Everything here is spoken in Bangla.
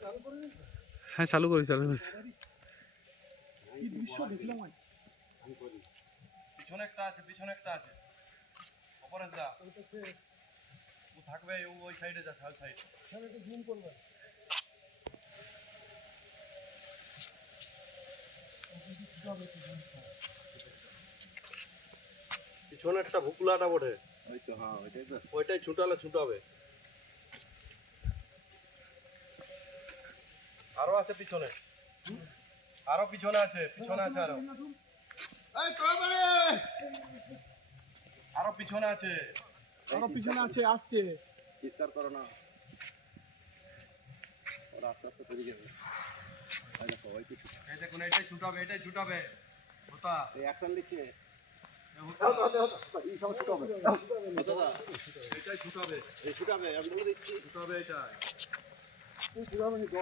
হ্যাঁ চালু করি পিছনে একটা আছে ওপরে যা ও থাকবে ওই সাইডে যা ছাল সাইড জুম করবে পিছনে একটা ভুকুলাটা বটে ওই তো হ্যাঁ ওইটাই ছুটাবে আরো আছে পিছনে আরো পিছনে আছে আরো পিছনে আছে আসছে চিৎকার করো না ওরা আস্তে আস্তে তৈরি যাবে এই দেখুন এটাই ছুটাবে ওটা এই অ্যাকশন দিচ্ছে এটাই ছুটাবে আমি বলে দিচ্ছি ছুটাবে এটাই